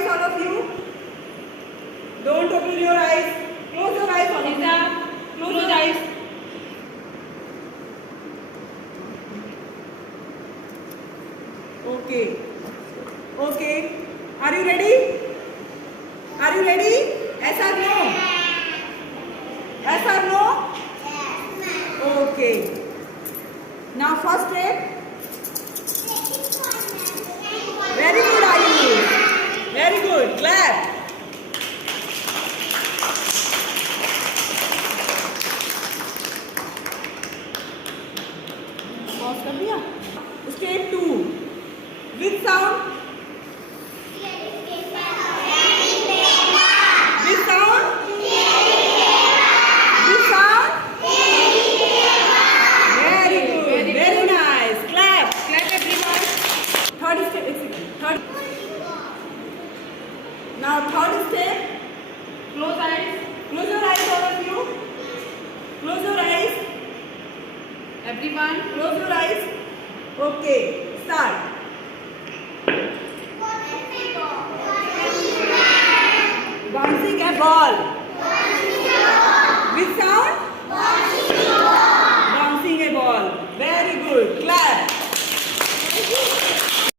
eyes, all of you. Don't open your eyes. Close your eyes, Anita. Close your eyes. Okay. Okay. Are you ready? Are you ready? Yes or no? Yes or no? Okay. Now first step. Very good, Ayush. Very good. Clap. Pause कर दिया. Step 2. With sound. With sound. With sound. Very good. Very nice. Clap. Clap everyone. Third step. Third. Now third step. Close eyes. Close your eyes, all of you. Close your eyes. Everyone, close your eyes. Okay. Start. Bouncing a ball.